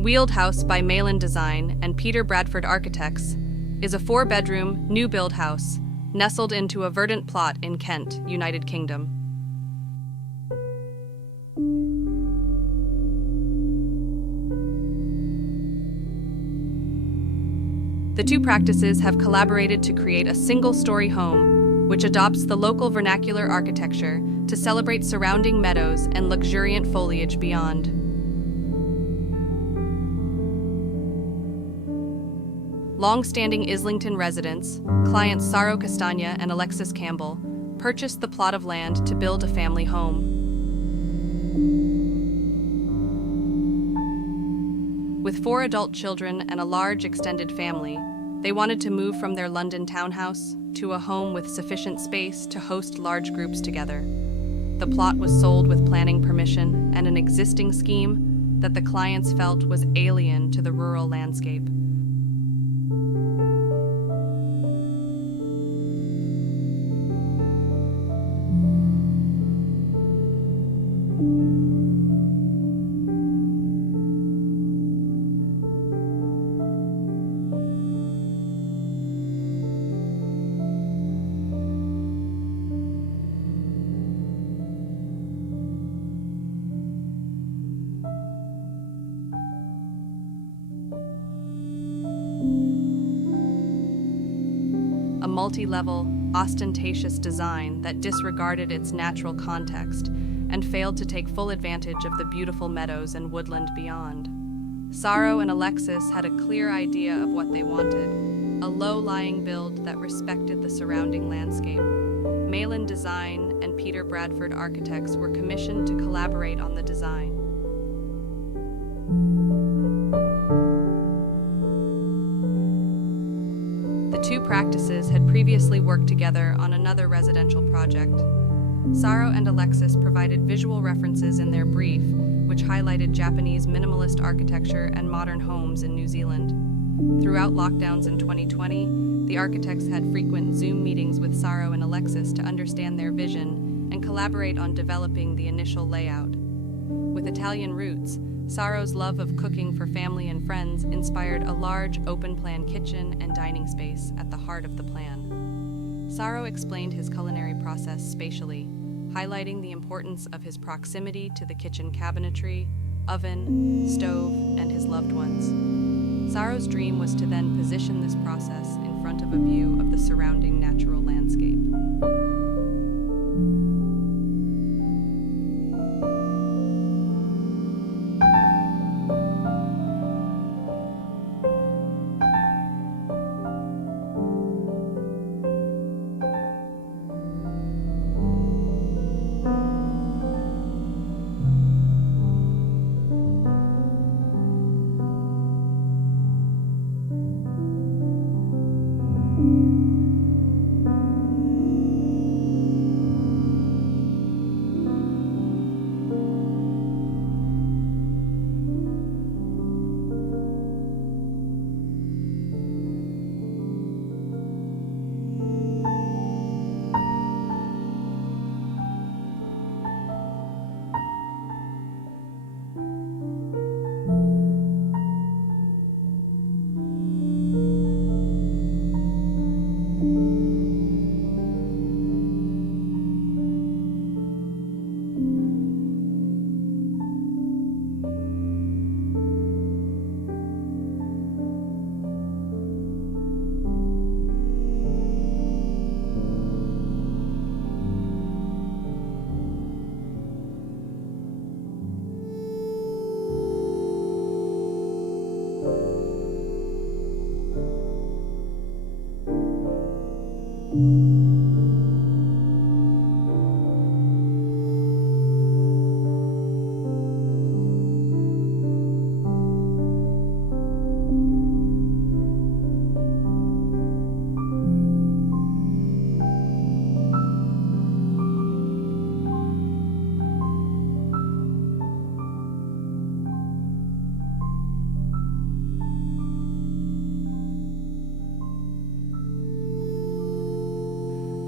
Weald House by MailenDesign and Peter Bradford Architects is a 4-bedroom, new-build house nestled into a verdant plot in Kent, United Kingdom. The two practices have collaborated to create a single-story home which adopts the local vernacular architecture to celebrate surrounding meadows and luxuriant foliage beyond. Long-standing Islington residents, clients Saro Castagna and Alexis Campbell, purchased the plot of land to build a family home. With 4 adult children and a large extended family, they wanted to move from their London townhouse to a home with sufficient space to host large groups together. The plot was sold with planning permission and an existing scheme that the clients felt was alien to the rural landscape. A multi-level, ostentatious design that disregarded its natural context and failed to take full advantage of the beautiful meadows and woodland beyond. Saro and Alexis had a clear idea of what they wanted, a low-lying build that respected the surrounding landscape. MailenDesign and Peter Bradford Architects were commissioned to collaborate on the design. The two practices had previously worked together on another residential project. Saro and Alexis provided visual references in their brief, which highlighted Japanese minimalist architecture and modern homes in New Zealand. Throughout lockdowns in 2020, the architects had frequent Zoom meetings with Saro and Alexis to understand their vision and collaborate on developing the initial layout. With Italian roots, Saro's love of cooking for family and friends inspired a large, open-plan kitchen and dining space at the heart of the plan. Saro explained his culinary process spatially, highlighting the importance of his proximity to the kitchen cabinetry, oven, stove, and his loved ones. Saro's dream was to then position this process in front of a view of the surrounding natural landscape.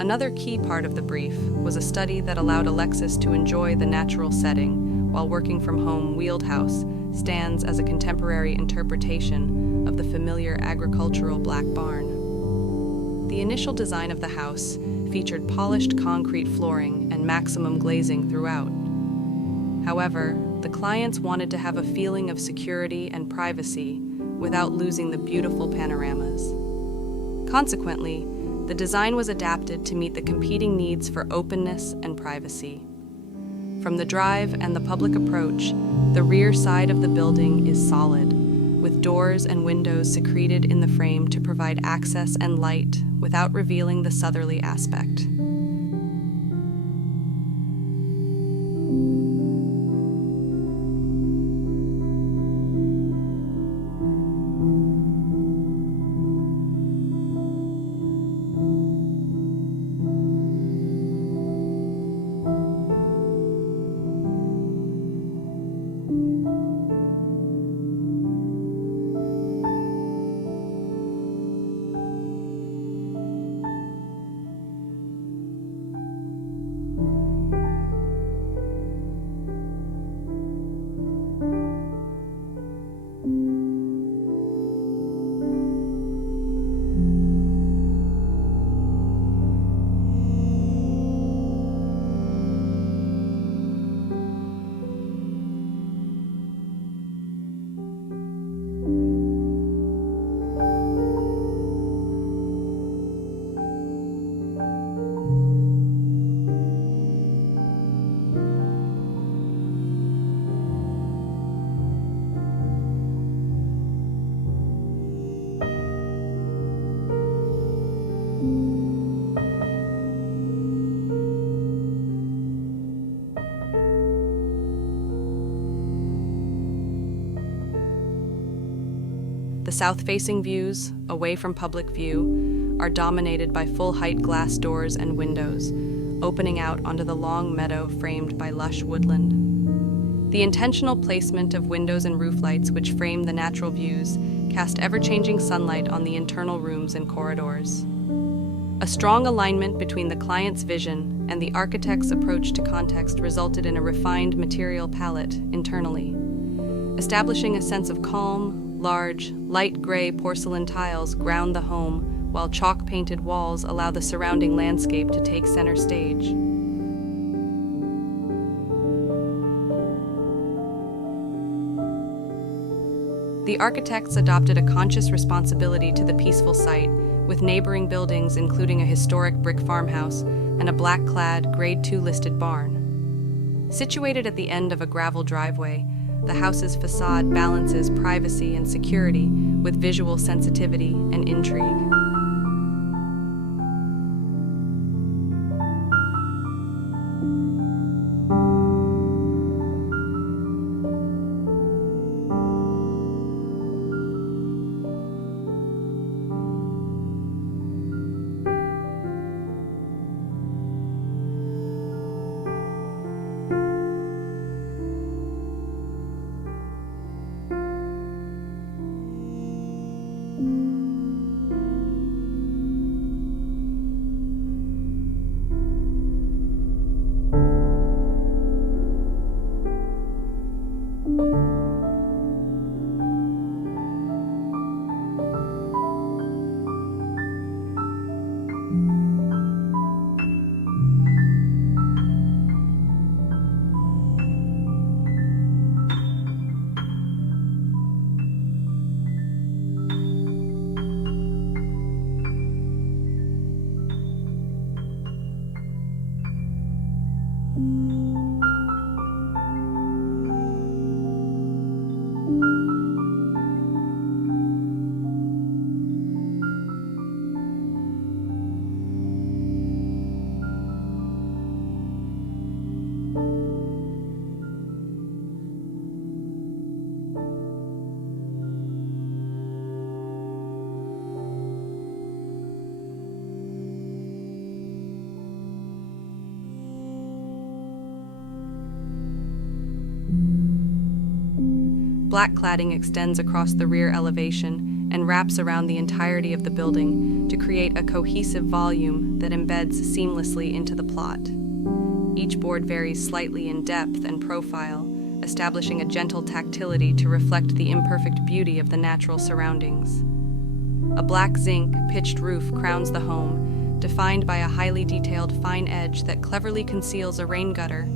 Another key part of the brief was a study that allowed Alexis to enjoy the natural setting while working from home, Weald House stands as a contemporary interpretation of the familiar agricultural black barn. The initial design of the house featured polished concrete flooring and maximum glazing throughout. However, the clients wanted to have a feeling of security and privacy without losing the beautiful panoramas. Consequently, the design was adapted to meet the competing needs for openness and privacy. From the drive and the public approach, the rear side of the building is solid, with doors and windows secreted in the frame to provide access and light without revealing the southerly aspect. The south-facing views, away from public view, are dominated by full-height glass doors and windows, opening out onto the long meadow framed by lush woodland. The intentional placement of windows and roof lights which frame the natural views cast ever-changing sunlight on the internal rooms and corridors. A strong alignment between the client's vision and the architect's approach to context resulted in a refined material palette internally, establishing a sense of calm. Large, light gray porcelain tiles ground the home, while chalk-painted walls allow the surrounding landscape to take center stage. The architects adopted a conscious responsibility to the peaceful site, with neighboring buildings including a historic brick farmhouse and a black-clad, Grade 2 listed barn. Situated at the end of a gravel driveway, the house's facade balances privacy and security with visual sensitivity and intrigue. Black cladding extends across the rear elevation and wraps around the entirety of the building to create a cohesive volume that embeds seamlessly into the plot. Each board varies slightly in depth and profile, establishing a gentle tactility to reflect the imperfect beauty of the natural surroundings. A black zinc, pitched roof crowns the home, defined by a highly detailed fine edge that cleverly conceals a rain gutter.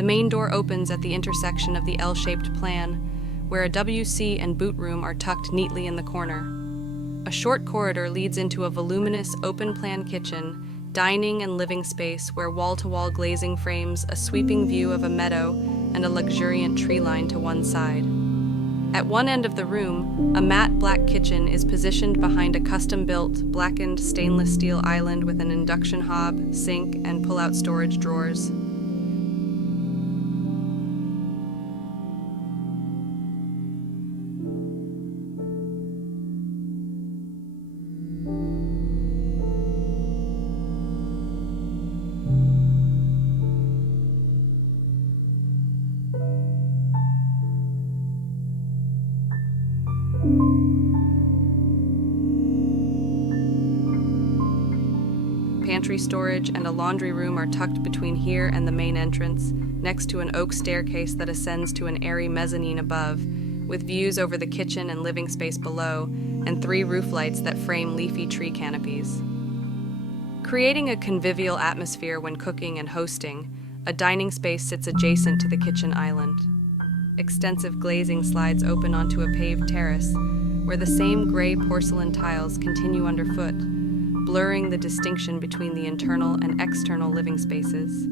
The main door opens at the intersection of the L-shaped plan, where a WC and boot room are tucked neatly in the corner. A short corridor leads into a voluminous open-plan kitchen, dining and living space where wall-to-wall glazing frames a sweeping view of a meadow and a luxuriant tree line to one side. At one end of the room, a matte black kitchen is positioned behind a custom-built, blackened stainless steel island with an induction hob, sink, and pull-out storage drawers. Pantry storage and a laundry room are tucked between here and the main entrance, next to an oak staircase that ascends to an airy mezzanine above, with views over the kitchen and living space below, and 3 roof lights that frame leafy tree canopies. Creating a convivial atmosphere when cooking and hosting, a dining space sits adjacent to the kitchen island. Extensive glazing slides open onto a paved terrace, where the same gray porcelain tiles continue underfoot, blurring the distinction between the internal and external living spaces.